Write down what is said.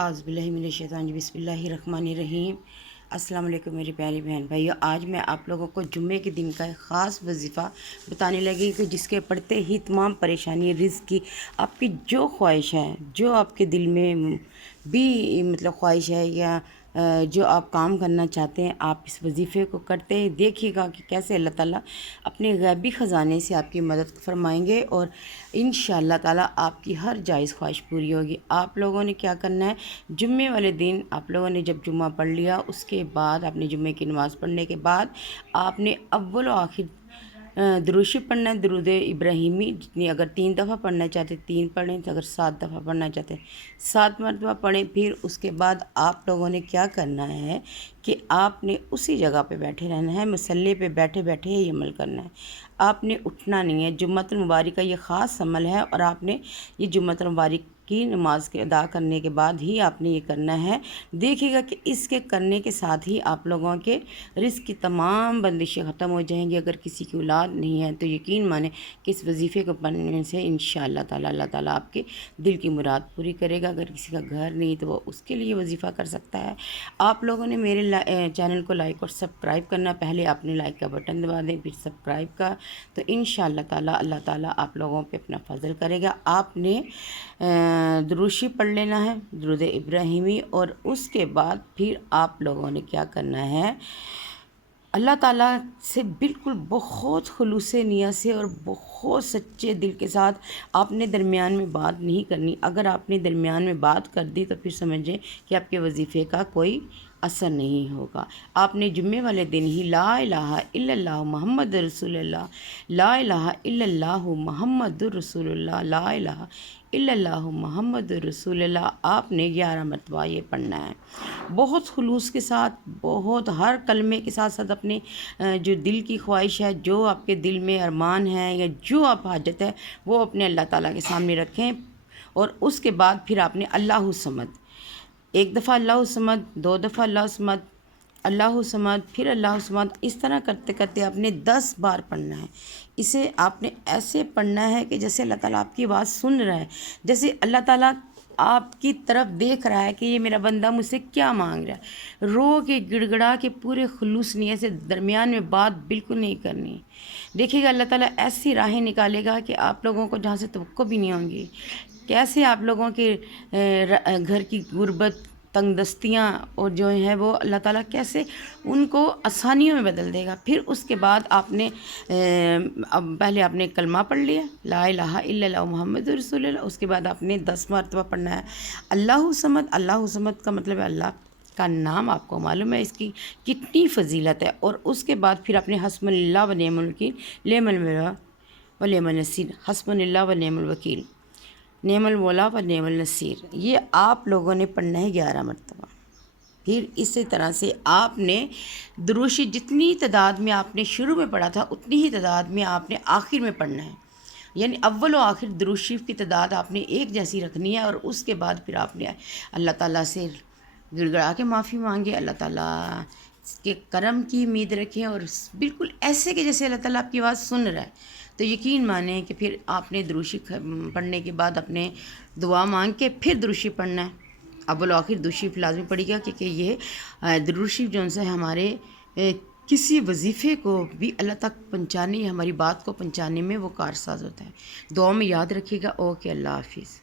आज़ बिल्लाहि मिनश शैतानिर बिस्मिल्लाहिर रहमानिर रहीम। अस्सलाम वालेकुम मेरी प्यारी बहन भाइयों, आज मैं आप लोगों को जुम्मे के दिन का एक ख़ास वजीफ़ा बताने लगी कि जिसके पढ़ते ही तमाम परेशानी रिज़्क़ की आपकी जो ख्वाहिश है, जो आपके दिल में भी मतलब ख्वाहिश है या जो आप काम करना चाहते हैं, आप इस वजीफ़े को करते हैं। देखिएगा कि कैसे अल्लाह ताला अपने गैबी ख़जाने से आपकी मदद फरमाएंगे और इंशाअल्लाह ताला आपकी हर जायज़ ख्वाहिश पूरी होगी। आप लोगों ने क्या करना है, जुम्मे वाले दिन आप लोगों ने जब जुम्मा पढ़ लिया, उसके बाद आपने जुम्मे की नमाज़ पढ़ने के बाद आपने अव्वल व आखिर दुरूद शरीफ पढ़ना है, दुरूद इब्राहिमी। जितनी अगर 3 दफ़ा पढ़ना चाहते 3 पढ़ें, तो अगर 7 दफ़ा पढ़ना चाहते 7 मरतबा पढ़ें। फिर उसके बाद आप लोगों ने क्या करना है कि आपने उसी जगह पे बैठे रहना है, मसल्ले पे बैठे बैठे ही अमल करना है, आपने उठना नहीं है। जुम्मतुल मुबारक का ये ख़ास अमल है और आपने ये जुम्मतुल मुबारक की नमाज के अदा करने के बाद ही आपने ये करना है। देखिएगा कि इसके करने के साथ ही आप लोगों के रिज़्क़ की तमाम बंदिशें ख़त्म हो जाएंगी। अगर किसी की औलाद नहीं है तो यकीन माने कि इस वजीफ़े को पढ़ने से इंशाअल्लाह ताला अल्लाह ताला आपके दिल की मुराद पूरी करेगा। अगर किसी का घर नहीं तो वो उसके लिए वजीफ़ा कर सकता है। आप लोगों ने मेरे चैनल को लाइक और सब्सक्राइब करना, पहले आपने लाइक का बटन दबा दें, फिर सब्सक्राइब का, तो इंशाअल्लाह ताला अल्लाह ताला आप लोगों पे अपना फ़ज़ल करेगा। आपने दुरूद शरीफ पढ़ लेना है, दुरूद इब्राहिमी, और उसके बाद फिर आप लोगों ने क्या करना है, अल्लाह ताला से बिल्कुल बहुत खुलूस नियत से और बहुत सच्चे दिल के साथ आपने दरमियान में बात नहीं करनी। अगर आपने दरमियान में बात कर दी तो फिर समझें कि आपके वजीफ़े का कोई असर नहीं होगा। आपने जुम्मे वाले दिन ही ला इलाहा इल्लल्लाह मुहम्मद रसूलुल्लाह, ला इलाहा इल्लल्लाह मुहम्मद रसूलुल्लाह, ला इलाहा इल्लल्लाह मुहम्मद रसूलुल्लाह आपने 11 मरतबा ये पढ़ना है, बहुत खुलूस के साथ, बहुत हर कलमे के साथ साथ अपने जो दिल की ख्वाहिश है, जो आपके दिल में अरमान है या जो आप हाजत है, वो अपने अल्लाह ताला के सामने रखें। और उसके बाद फिर आपने अल्लाहु समद, एक दफ़ा अल्लाहु समद, 2 दफ़ा अल्लाहु समद, अल्लाहु समद, फिर अल्लाहु समद, इस तरह करते करते आपने 10 बार पढ़ना है। इसे आपने ऐसे पढ़ना है कि जैसे अल्लाह ताला आपकी आवाज़ सुन रहा है, जैसे अल्लाह ताला आपकी तरफ देख रहा है कि ये मेरा बंदा मुझसे क्या मांग रहा है। रो के गिड़गड़ा के पूरे खुलूस नियत से दरमियान में बात बिल्कुल नहीं करनी। देखिएगा अल्लाह ताला ऐसी राहें निकालेगा कि आप लोगों को जहाँ से तवक्को भी नहीं होंगी। कैसे आप लोगों के घर की गुर्बत, तंगदस्तियाँ और जो है वो अल्लाह ताला कैसे उनको आसानियों में बदल देगा। फिर उसके बाद आपने अब पहले आपने कलमा पढ़ लिया ला इलाहा इल्लल्लाह मुहम्मदुर रसूलुल्लाह, उसके बाद आपने 10 मरतबा पढ़ना है अल्लाहु समद। अल्लाहु समद का मतलब है अल्लाह का नाम, आपको मालूम है इसकी कितनी फजीलत है। और उसके बाद फिर आपने हस्बुनल्लाह व निअमल वकील, लेमल मौला व लेमल नसीर, हस्बुनल्लाह व निअमल वकील, नेमल मौला व नेमल नसीर, ये आप लोगों ने पढ़ना है 11 मरतबा। फिर इसी तरह से आपने दुरूद शरीफ जितनी तादाद में आपने शुरू में पढ़ा था उतनी ही तादाद में आपने आखिर में पढ़ना है, यानी अव्वल व आखिर दुरूद शरीफ की तादाद आपने एक जैसी रखनी है। और उसके बाद फिर आपने अल्लाह ताला से गिड़गड़ा के माफ़ी मांगे, अल्लाह ताला के करम की उम्मीद रखें और बिल्कुल ऐसे कि जैसे अल्लाह ताला आपकी आवाज़ सुन रहा है। तो यकीन माने कि फिर आपने दुरूद शरीफ पढ़ने के बाद अपने दुआ मांग के फिर दुरूद शरीफ पढ़ना है। अव्वल आखिर दुरूद शरीफ लाजमी पड़ेगा, क्योंकि ये दुरूद शरीफ जो है हमारे किसी वजीफ़े को भी अल्लाह तक पहुँचाने, हमारी बात को पहुँचाने में वो कारसाज होता है। दुआ में याद रखिएगा। ओके, अल्लाह हाफिज़।